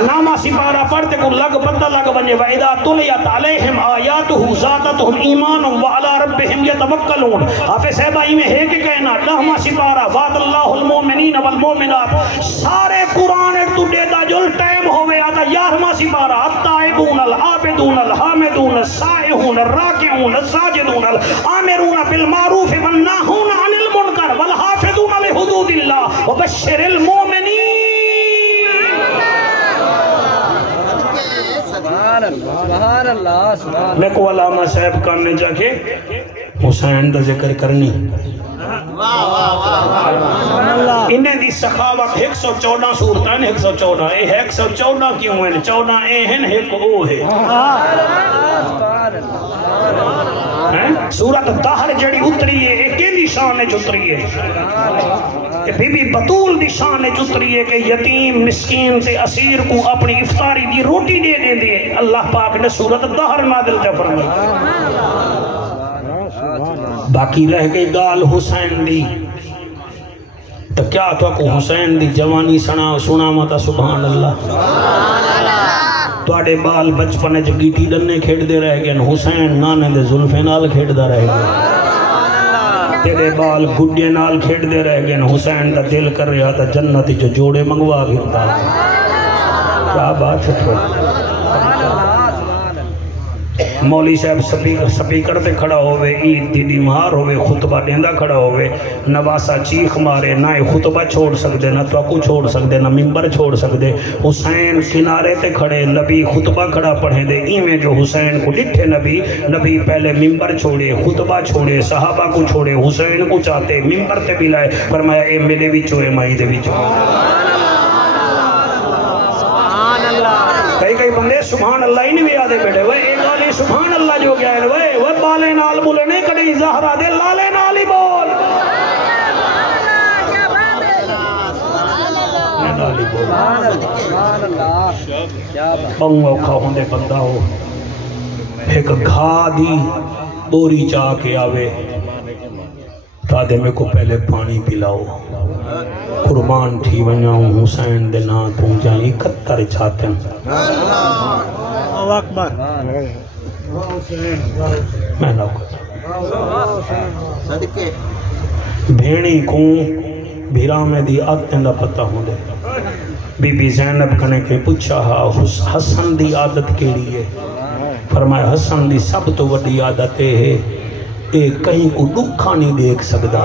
نامہ سپارہ پڑھتے کو لگ پتہ لگ بنے وَإِذَا تُلِيَتْ عَلَيْهِمْ آيَاتُهُ زَادَتْهُمْ إِيمَانًا وَعَلَىٰ رَبِّهِمْ يَتَوَكَّلُونَ. حافظ صاحبہ میں ہے کہ کہنا نامہ سپارہ وعد اللہ المومنین والمومنات سارے قرآن ایک تو دیتا جل ٹائم ہوئے آتا. 11واں سپارہ التائبون العابدون الحامدون السائحون الراکعون الساجدون الآمرون بالمعروف والناہون عن المنکر والحافظون لحدود اللہ وبشر المومنین. سبحان اللہ سبحان میں کو علامہ صاحب کرنے جا کے حسین دا ذکر کرنی. انہیں دی سخاوت 114 صورتیں 114 اے 114 کیوں ہیں 14 اے ہیں ایک او ہے. سورت دہر جڑی اتری ہے ایک دی شان ہے اتری ہے. بی بی بطول دی شان ہے اتری ہے کہ یتیم مسکین سے اسیر کو اپنی افطاری دی روٹی دے دے دے. اللہ پاک نے سورت دہر نازل کر فرمایا. باقی رہ گئی گال حسین دی تو کیا تو کو حسین دی جوانی سنا متا سبحان اللہ. تواڈے بال بچپن وچ گیٹی ڈنے کھیڈ دے رہ گئے حسین نانے دے زلفے نال کھیڈدا رہ گیا. تیرے بال گڈے نال کھیڈ دے رہ گئے حسین دا دل کر رہا تھا جنت جو جوڑے منگوا گھندا. کیا بات ہے. مولی صاحب سپیکر تے کھڑا ہوئے عید دی دیمار ہوئے خطبہ دیندہ کھڑا ہوئے نواسا چیخ مارے نہ خطبہ چھوڑ سکتے نہ توقع چھوڑ سکتے نہ ممبر چھوڑ سکتے. حسین کنارے تے کھڑے نبی خطبہ کھڑا پڑھیں دے ایویں جو حسین کو ڈٹھے نبی پہلے ممبر چھوڑے خطبہ چھوڑے صحابہ کو چھوڑے حسین کو چاہتے ممبر تے بھی لائے فرمایا اے میرے وچوں اے مائی دے وچوں. کئی بندے سبحان اللہ ہی نہیں بھی آدھے بیٹھے وہ ایک والی سبحان اللہ جو گیا ہے وہ بالے نال بولے نہیں کڑی زہرہ دے لالے نال ہی بول. بنگو کھا ہوندے بندہ ہو ایک گھا دی بوری چاہ کے آوے تادے میں کو پہلے پانی پلاؤ قربان تھی ونیاؤں حسین دے نا پہنچائیں 71 چھاتے ہیں. اللہ اکبر میں نہ بھیڑی کوں بھیرا میں دی آدتیں دا پتہ ہوں دے. بی بی زینب کنے کے پوچھا حسن دی عادت کیڑی ہے. فرمایا حسن دی سب تو وڈی عادت ہے اے کہیں کو دکھا نہیں دیکھ سکدا.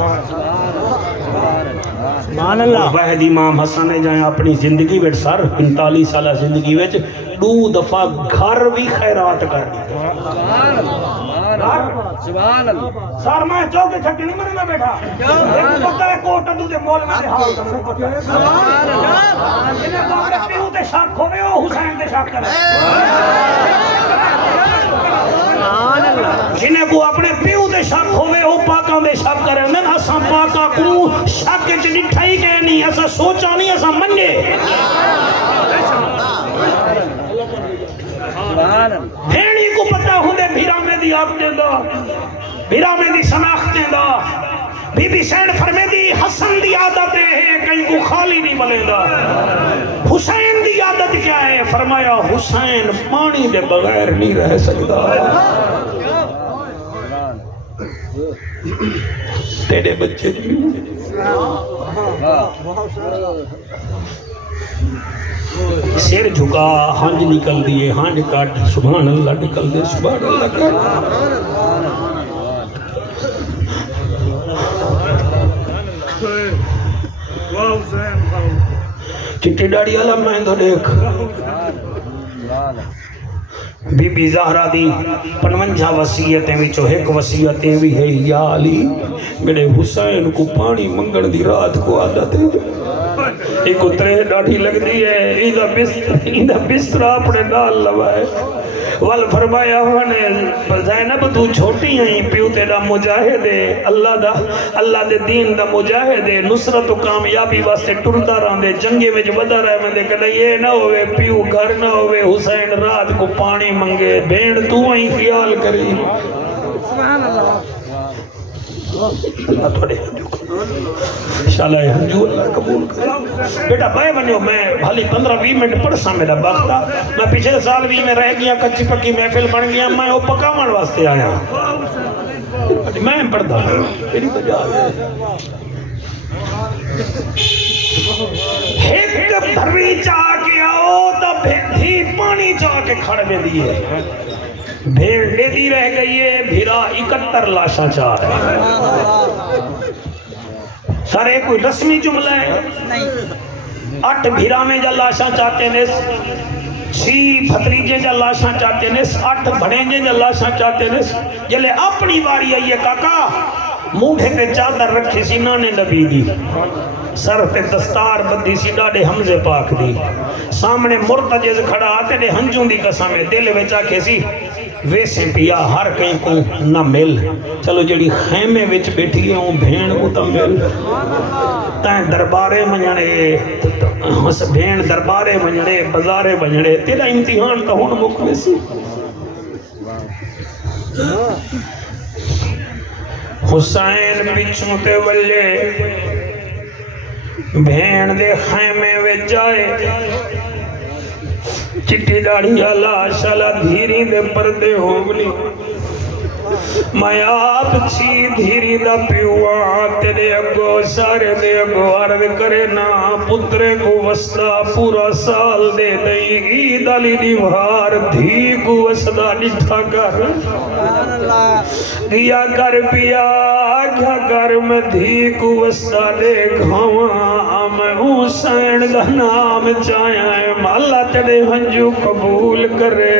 وحد امام حسن نے جائیں اپنی زندگی ویٹ سر 45 سالہ زندگی ویٹ 2 دفعہ گھر بھی خیرات کر دی. سر میں چوکے چھکے نہیں مرنا بیٹھا ایک پتہ ہے کوٹا دو دے مول میں حال جنہیں کو اپنے پیو تے شاک ہوئے ہو حسین تے شاک کرے جنہیں کو اپنے پیو دے شک ہوئے ہو پاکاں دے شک کرے میں اساں پاکاں کو شک چ ڈٹھائی گئے نہیں اساں سوچا نہیں اساں منگے. بھیڑی کو پتہ ہوں دے بھیرا میں دی آگتے دا بھیرا میں دی سناختیں دا بی بی سین فرمے دی حسن دی عادت ہے کہیں کو خالی نہیں ملے دا. حسین دی عادت کیا ہے فرمایا حسین پانی دے بغیر نہیں رہ سکتا. تیرے بچے سر جھکا ہنج نکل دیے ہنج کٹ سبحان اللہ نکل دے سبحان اللہ کٹ چٹی ڈاڑی والا میں تو دیکھ بی بی زہرا دی 55 وصیتیں وچوں ایک وصیت بھی ہے یا علی میرے حسین کو پانی منگن دی رات کو عادت ہے ایک اترے ڈاڑھی لگ دی ہے ایدہ بستر اپنے نال لوائے وال فرمایا ہونے زینب تو چھوٹی ہیں پیو تیرا مجاہد ہے اللہ دے دین دا مجاہد ہے نصرت و کامیابی واسطے ٹرتا رہن دے جنگے وچ ودا رہے میں دے کہتا یہ نہ ہوئے پیو گھر نہ ہوئے حسین رات کو پانی منگے بھیڑ تو ہی خیال کری سبحان اللہ تھوڑے انشاءاللہ ہنجو اللہ قبول کرے بیٹا بھائی بنیو میں بھالی 15-20 منٹ پڑھ سا میرا وقت میں پچھلے سال بھی میں رہ گیا کچی پکی محفل بن گیا میں وہ پکاون واسطے آیا میں پڑھتا میری تو جا ایک بھری چاہ کے آؤ تو بھی پانی چاہ کے کھڑ میں دیئے بھیڑ لیتی رہ گئی ہے بھیرا 71 لاشاں چاہ ہے سارے کوئی رسمی جملہ ہے 8 بھیرا میں جا لاشاں چاہتے ہیں 6 بھتریجے جا لاشاں چاہتے ہیں 8 بھڑینجے جا لاشاں چاہتے ہیں جلے اپنی باری آئی ہے کاکا موڑے تے چادر رکھی سی نانے نبی دی سر تے دستار بدھی سی ڈاڑے حمزے پاک دی سامنے مرتجز کھڑا آتے دے ہنجوں دی قسم ہے دل وچا کے سی ویسے پیا ہر کہیں کو نہ مل چلو جڑی خیمے وچ بیٹھی ہے ہوں بھین کو تا مل تائیں دربارے منجڑے بھین دربارے منجڑے بزارے منجڑے تیرا امتحان تا ہون مکمل سی حسین پچھوں تے ولے بھین دے خیمے وچ جائے چٹی داڑھی اللہ شالا دھیری دے پردے ہوگلی میں آپ چھی دھیری دا پیوا تیرے اگو سارے دے اگو عرض کرے نا پترے کو وسطہ پورا سال دے دئی عید علی دیوار دھی کو وسطہ نٹھا کر دیا کر پیا کیا کر میں دھی کو وسطہ دے گھواں میں حسین دا نام چاہیں اللہ تیرے ہنجو قبول کرے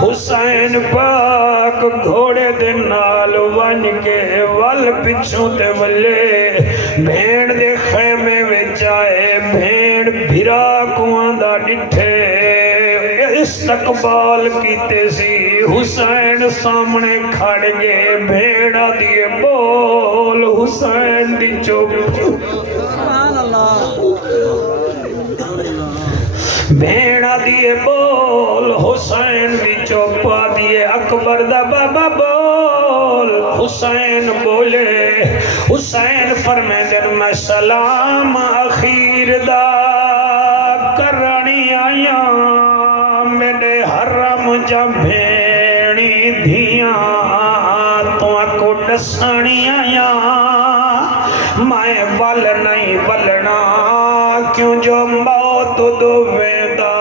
حسین پاک گھوڑے دے نال ون کے ول پچھوں تے ولے بھیڑ دے خیمے وچ آئے بھیڑ بھرا کواں دا ڈٹھے استقبال کیتے سی حسین سامنے کھڑ گئے بھیڑا دیے بول حسین دی چوب سبحان اللہ بھیڑا دیے بول حسین دی چوپا دیے اکبر دا بابا بول حسین بولے حسین فرمے دن میں سلام اخیر دا کرنی آیا میرے حرم جا بھیڑی دھیاں تو کو ڈسانی آیا میں ول نہیں ولنا کیوں جو موت دو ویدا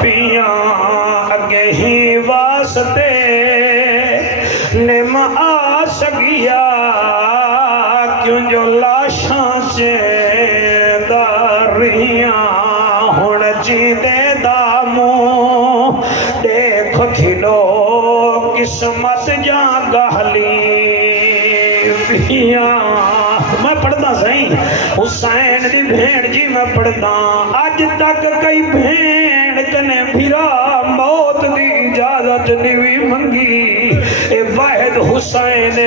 پیاں اگے ہی واسطے نم آ سگیا کیوں جو لاشاں داریاں ہون جی دے دامو دیکھ کھلو قسمت جا گہلی پیاں میں پڑھتا سہی حسین دی بھیڑ جی میں پڑھتا آج تک کئی بھیڑ کنے بھیرا موت دی اجازت نہیں منگی اے واحد حسین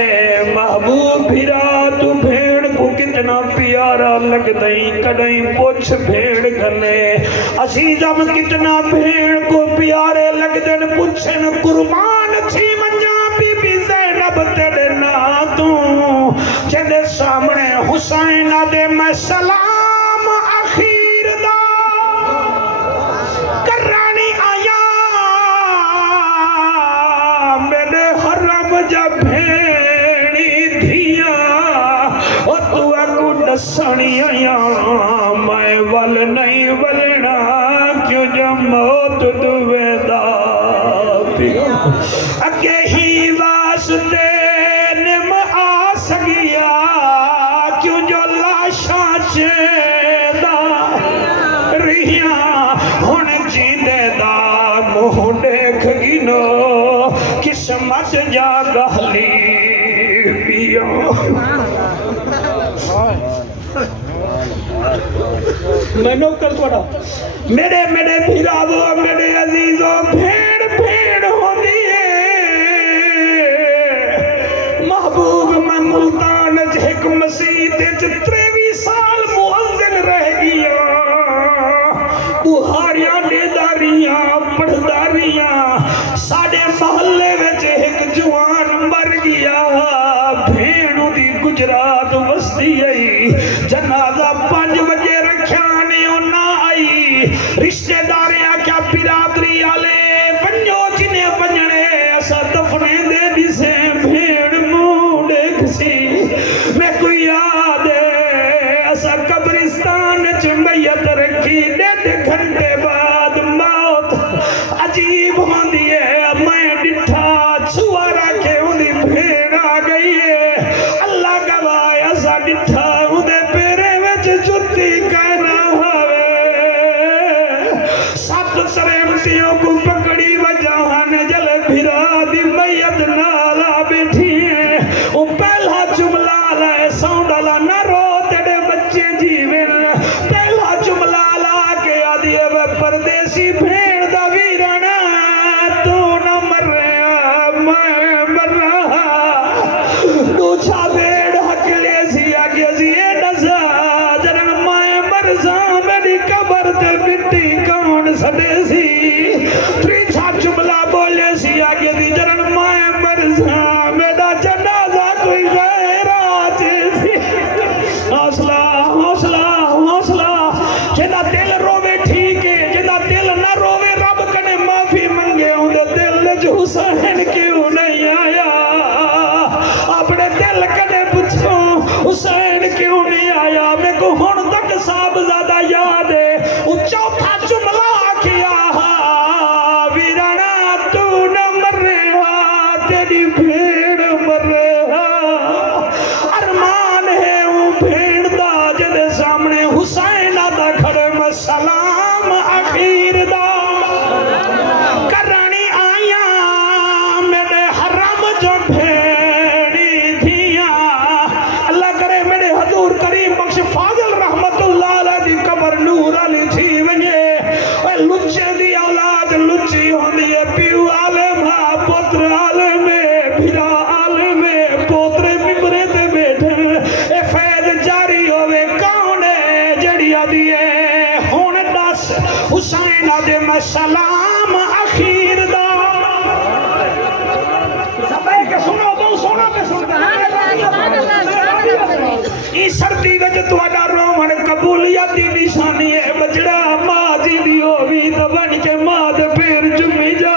محبوب بھیرا تو بھیڑ کو کتنا پیارا لگ دیں کدیں پوچھ بھیڑ کنے عزیزم کتنا بھیڑ کو پیارے لگ دیں پوچھن قربان تھی منجا بی بی زینب تیرے نا تو جدے سامنے حسین دے میں سلام اخیر دا کرانی آیا میرے حرم جا بھیڑی دھیاں اور تو اکو ڈسانی آیا میں ول اگے ہی واسطے نم آ سگیا کیوں جو لاشاں چیدہ رہیاں ہن جیندے دا منہ دیکھ گنو قسمت جا گہلی پیا میں نوکر تھوڑا میرے بھیراو میرے عزیزو بھیڑ ہوندی محبوب میں ملتان ایک مسجد 23 سال مؤذن رہ گیا بہاریاں دیداریاں پڑھداریاں ساڑے محلے وچ ایک جوان مر گیا بھیڑوں دی گجرات وستی آئی جنازہ 5 بجے رکھیانے نہ آئی رشتہ داریاں کیا برادری آلے ونجو جنہیں ونجنے ایسا دفنے دے دیسے بھیڑ منہ دیکھ سی میں کوئی یاد ہے ایسا قبرستان چمیت رکھی 1.5 گھنٹے بعد موت عجیب ہوندی ہے میں ڈٹھا چھوارا کے انہیں بھیڑ آ گئی ہے اللہ گواہ ایسا ڈٹھا انہیں پیرے وچ جتی کہنا ہوئے 7 سرمتیوں کو پکڑی وجہان جل بھرا دی میت نالا بیٹھی ہے وہ پہلا جملہ لائے سونڈالا نہ رو تیرے بچے جیوین پہلا جملہ لا کے آدھیے وہ پردیسی بھیڑ دا ویرانا تو نہ مر رہا میں مر رہا دوچھا بھیڑ حق لے سی آگے سی نزا جنن میں مر زا میری قبر تے مٹی کون سڑے سی تریچھا جملہ بولے سی آگے سی جنن میں مر زا میرا جنازہ کوئی غیر آجے سی حوصلہ حوصلہ حوصلہ جنہ دل روے ٹھیک ہے جنہ دل نہ روے رب کنے معافی منگے ہوں دے دل جو حسین کیوں نہیں آیا اپنے دل کنے پوچھو حسین کیوں نہیں آیا میں کو ہون تک صاحب زیادہ یاد ہے وہ چوتھا جملہ کیا ویرانا تو نہ مر رہا تیری بھیڑ مر رہا ارمان ہے وہ بھیڑ دا جدے سامنے حسین آدھا کھڑے میں سلام اخیر دا کرانی آیاں میرے حرم جو بھیڑی دھیاں اللہ کرے میرے حضور کریم بخش فاضل رحمت اللہ علیہ دی قبر نور علی تھی ونجے اے لچے دی اولاد لچی ہوندی ہے پیو عالم ہاں پتر عالم ہے بھیرا عالم ہے پوترے ممبرے تے بیٹھن اے فیض جاری ہوئے کون ہے جڑی آدھی ہے ہون دس حسین آدھے میں سلام اخیر دا سبائی کے سنو دو سونا کے سنو ای سردی وچ تہاڈا رومن قبولیت دی نشانی ہے بجڑا ماں جی دی ہووی تے بن کے ماں دے پیر چومی جا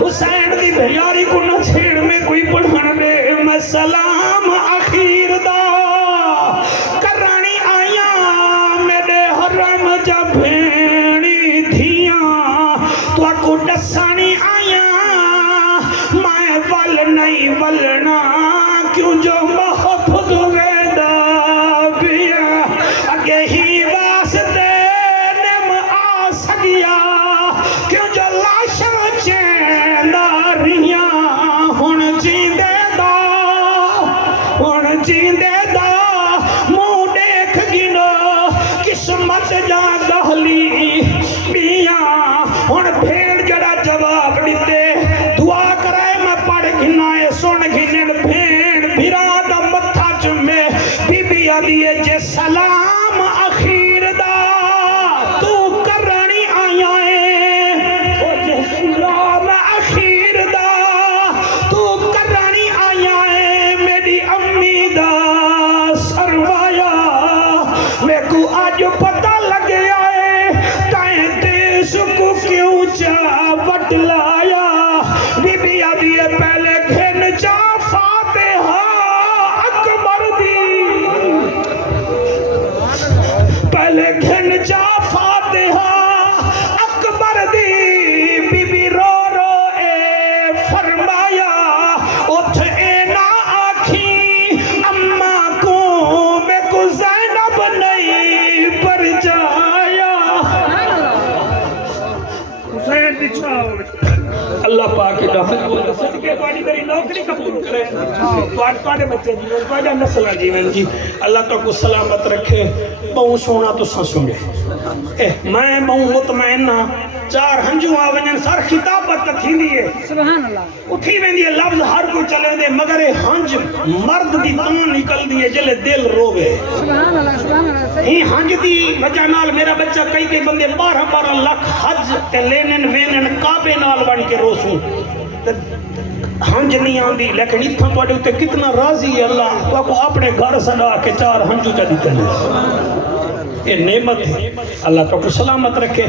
حسین دی بھیاری کو نہ چھیڑ میں کوئی پڑھن دے میں سلام اخیر دا کرانی آیاں میرے حرم جا بھیڑی دھیاں تو کو ڈسانی آیاں میں ول نہیں ولنا کیوں جو محفوظ ویدا بیا اگے ہی واسطے نم آ سگیا کیوں جو لاشاں چیندا رہیاں ہن جیندے دا منہ دیکھ گنو قسمت جا گہلی بیاں ہن بھیڑ جڑا جواب دیتے دعا کرائے میں پڑھ گھنائے سن گھنن بھیڑ بھیرا دا متھا چمے بی بی آدھیے جے سلام اخیر دا تو کرانی آیا ہے او جے سلام اخیر دا تو کرانی آیا ہے میری امی دا سروایا میں کو آج پتہ لگ گیا ہے تائیں دیش کو کیوں چاہ وٹ لایا بی بی آدھیے پہلے گھن چاہ فاتحہ اکبر دی پہلے گھن چاہ فاتحہ اکبر دی بی بی رو رو اے اللہ پاک کے دعوت صدقے تواڈی میری نوکری قبول کرے تواڈے بچے جیون تواڈا نسل جیون جی اللہ تو کو سلامت رکھے بہو سونا تو سنگے میں بہو مطمئن ہاں چار ہنجو آویں سر خطابت تھیندی ہے سبحان اللہ اٹھی ویندی ہے لفظ ہر کو چلے دے مگر ہنج مرد دی تاں نکل دی ہے جلے دل روے سبحان اللہ ہی ہنج دی وجہ نال میرا بچہ کئی بندے 12 لاکھ حج تے لینن وینن کعبے نال بن کے روسوں ہنج نہیں آندی لیکن اتھاں تواڈے تے کتنا راضی ہے اللہ تو کو اپنے گھر سڑا کے چار ہنجو چا دتے ہیں یہ نعمت ہے اللہ تو کو سلامت رکھے